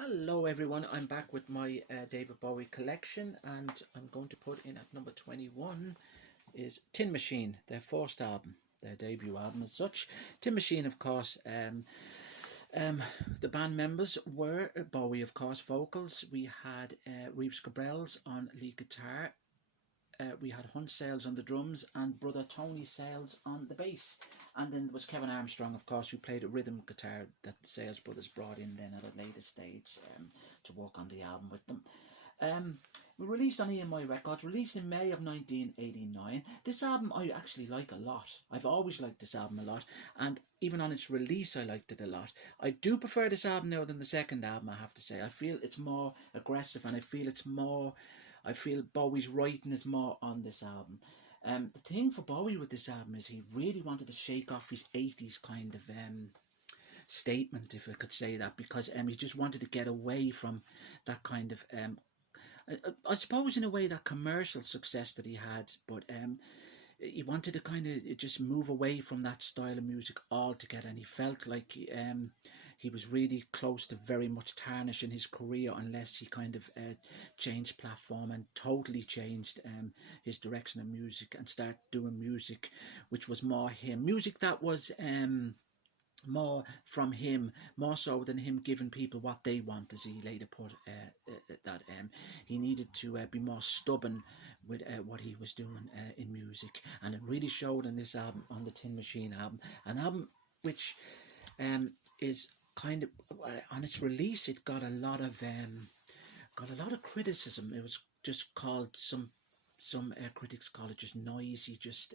Hello everyone, I'm back with my David Bowie collection, and I'm going to put in at number 21 is Tin Machine, their first album, their debut album as such. Tin Machine, of course, um, the band members were Bowie, of course, vocals. We had Reeves Gabrels on lead guitar. We had Hunt Sales on the drums and brother Tony Sales on the bass. And then there was Kevin Armstrong, of course, who played a rhythm guitar that the Sales brothers brought in then at a later stage to work on the album with them. We released on EMI Records, released in May of 1989. This album I actually like a lot. I've always liked this album a lot, and even on its release I liked it a lot. I do prefer this album now than the second album, I have to say. I feel it's more aggressive, and I feel Bowie's writing is more on this album. The thing for Bowie with this album is he really wanted to shake off his 80s kind of statement, if I could say that, because he just wanted to get away from that kind of I suppose in a way that commercial success that he had, but he wanted to kind of just move away from that style of music altogether, and he felt like he was really close to very much tarnishing his career unless he kind of changed platform and totally changed his direction of music and start doing music which was more him, music that was more from him, more so than him giving people what they want, as he later put that he needed to be more stubborn with what he was doing in music, and it really showed in this album, on the Tin Machine album, an album which is kind of on its release it got a lot of criticism. It was just called some critics call it just noisy, just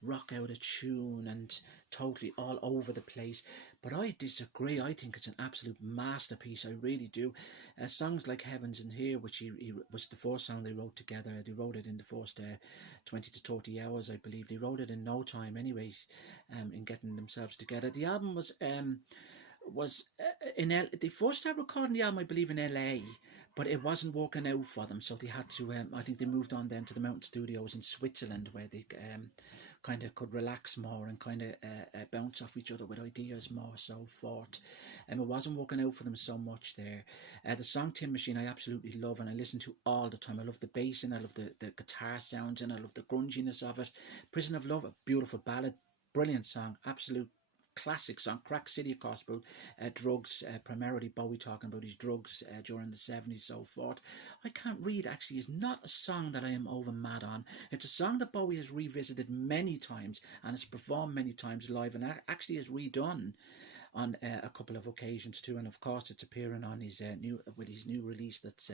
rock out of tune and totally all over the place. But I disagree. I think it's an absolute masterpiece. I really do. Songs like Heavens and Here, which he was the first song they wrote together. They wrote it in the first 20 to 30 hours, I believe. They wrote it in no time anyway, in getting themselves together. The album was they first started recording the album, I believe, in LA, but it wasn't working out for them, so they had to I think they moved on then to the Mountain Studios in Switzerland, where they kind of could relax more and kind of bounce off each other with ideas more, so forth. And it wasn't working out for them so much there. The song Tin Machine I absolutely love, and I listen to all the time. I love the bass, and I love the guitar sounds, and I love the grunginess of it. Prison of Love, a beautiful ballad, brilliant song, absolute classic song. Crack City, of course, about drugs, primarily Bowie talking about his drugs during the 70s, so forth. I Can't Read actually is not a song that I am over mad on. It's a song that Bowie has revisited many times and has performed many times live, and actually has redone on a couple of occasions too, and of course it's appearing on his new release that's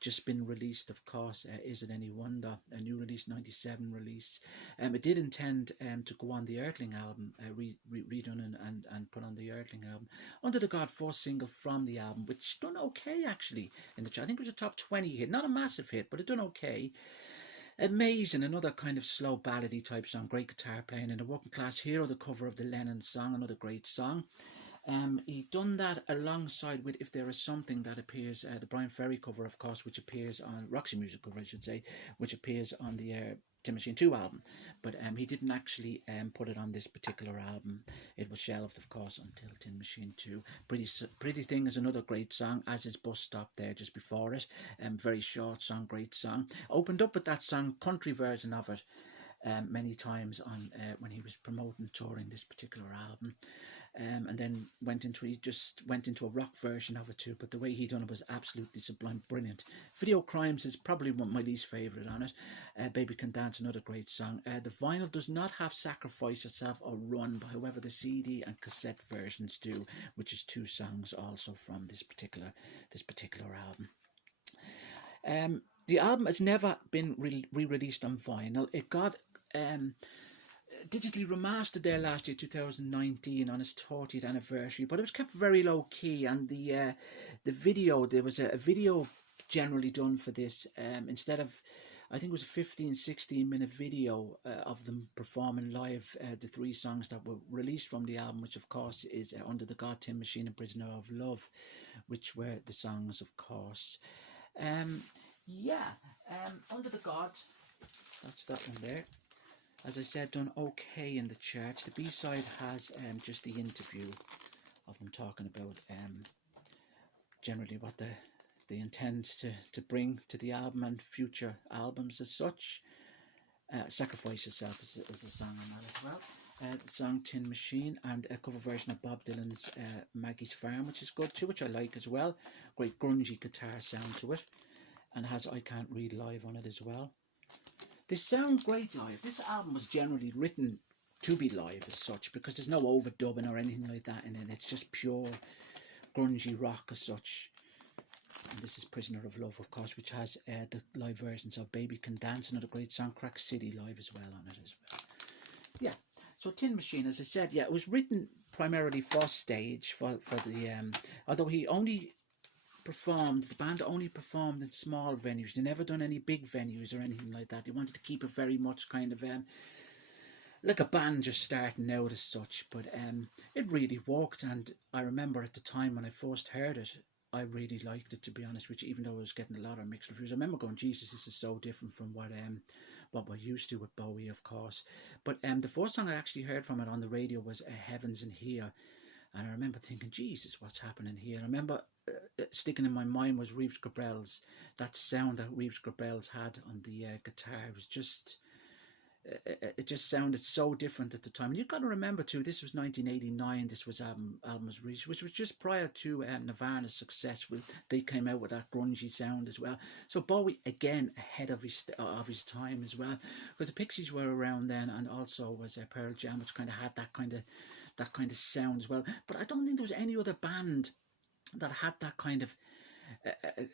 just been released, of course. Is It Any Wonder, a new release, 97 release. It did intend to go on the Earthling album, redone and put on the Earthling album. Under the God, first single from the album, which done okay actually in the chart. I think it was a top 20 hit, not a massive hit, but it done okay. Amazing, another kind of slow ballady type song, great guitar playing. And The Working Class Hero, the cover of the Lennon song, another great song. He done that alongside with If There Is Something, that appears, the Brian Ferry cover, of course, which appears on Roxy Music cover, I should say, which appears on the Tin Machine 2 album. But he didn't actually put it on this particular album. It was shelved, of course, until Tin Machine 2. Pretty Thing is another great song, as is Bus Stop there just before it. Very short song, great song. Opened up with that song, country version of it, many times on when he was promoting, touring this particular album. And then he just went into a rock version of it too, but the way he done it was absolutely sublime, brilliant. Video Crimes is probably one of my least favourite on it. Baby Can Dance, another great song. The vinyl does not have Sacrifice Yourself or Run, but however the CD and cassette versions do, which is two songs also from this particular album. The album has never been re-released on vinyl. It got digitally remastered there last year, 2019, on its 30th anniversary, but it was kept very low key. And the video, there was a video generally done for this, instead of, I think it was a 15-16 minute video of them performing live the three songs that were released from the album, which of course is Under the God, Tin Machine and Prisoner of Love, which were the songs, of course. Under the God, that's that one there. As I said, done okay in the charts. The B-side has just the interview of them talking about generally what they intend to bring to the album and future albums as such. Sacrifice Yourself is a song on that as well. The song Tin Machine, and a cover version of Bob Dylan's Maggie's Farm, which is good too, which I like as well. Great grungy guitar sound to it, and has I Can't Read Live on it as well. They sound great live. This album was generally written to be live as such, because there's no overdubbing or anything like that in it. It's just pure grungy rock as such. And this is Prisoner of Love, of course, which has the live versions of Baby Can Dance, another great song, Crack City live as well on it as well. Yeah, so Tin Machine, as I said, yeah, it was written primarily for stage, for the, although he only performed, the band only performed in small venues. They never done any big venues or anything like that. They wanted to keep it very much kind of like a band just starting out as such, but it really worked. And I remember at the time when I first heard it, I really liked it, to be honest with you, even though I was getting a lot of mixed reviews. I remember going, Jesus, this is so different from what we're used to with Bowie, of course. But the first song I actually heard from it on the radio was Heavens in Here. And I remember thinking, Jesus, what's happening here? And I remember sticking in my mind was Reeves Gabrels. That sound that Reeves Gabrels had on the guitar was just... it just sounded so different at the time. And you've got to remember too, this was 1989. This was album was released, which was just prior to Nirvana's success. They came out with that grungy sound as well. So Bowie again ahead of his time as well, because the Pixies were around then, and also was Pearl Jam, which kind of had that kind of sound as well. But I don't think there was any other band that had that kind of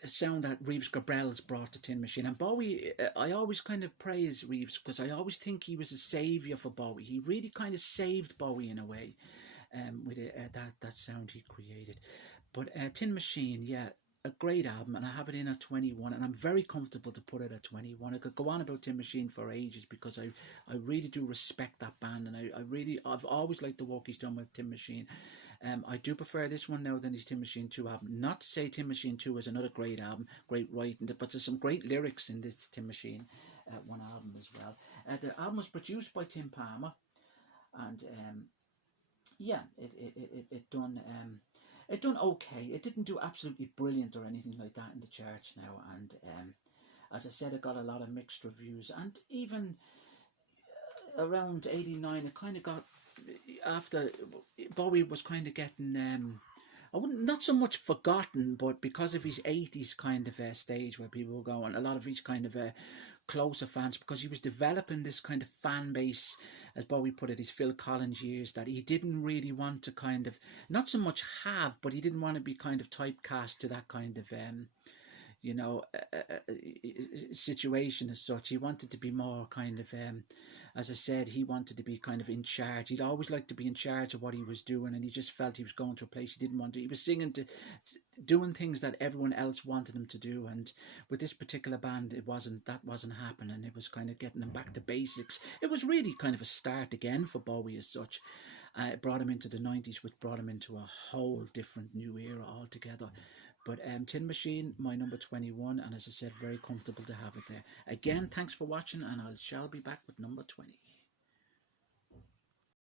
a sound that Reeves Gabrels brought to Tin Machine. And Bowie, I always kind of praise Reeves, because I always think he was a saviour for Bowie. He really kind of saved Bowie in a way with that sound he created. But Tin Machine, yeah, a great album, and I have it in at 21, and I'm very comfortable to put it at 21. I could go on about Tin Machine for ages, because I really do respect that band, and I've always liked the work he's done with Tin Machine. I do prefer this one now than his Tin Machine 2 album. Not to say Tin Machine 2 is another great album, great writing, but there's some great lyrics in this Tin Machine one album as well. The album was produced by Tim Palmer, and yeah, it done okay. It didn't do absolutely brilliant or anything like that in the charts now, and as I said, it got a lot of mixed reviews, and even around 89, it kind of got, after Bowie was kind of getting I wouldn't, not so much forgotten, but because of his 80s kind of stage where people were going, a lot of his kind of closer fans, because he was developing this kind of fan base, as Bowie put it, his Phil Collins years, that he didn't really want to kind of, not so much have, but he didn't want to be kind of typecast to that kind of situation as such. He wanted to be more kind of, as I said, he wanted to be kind of in charge. He'd always liked to be in charge of what he was doing, and he just felt he was going to a place he didn't want to. He was singing doing things that everyone else wanted him to do, and with this particular band, that wasn't happening. It was kind of getting them back to basics. It was really kind of a start again for Bowie as such. It brought him into the 90s, which brought him into a whole different new era altogether. But Tin Machine, my number 21, and as I said, very comfortable to have it there. Again, thanks for watching, and I shall be back with number 20.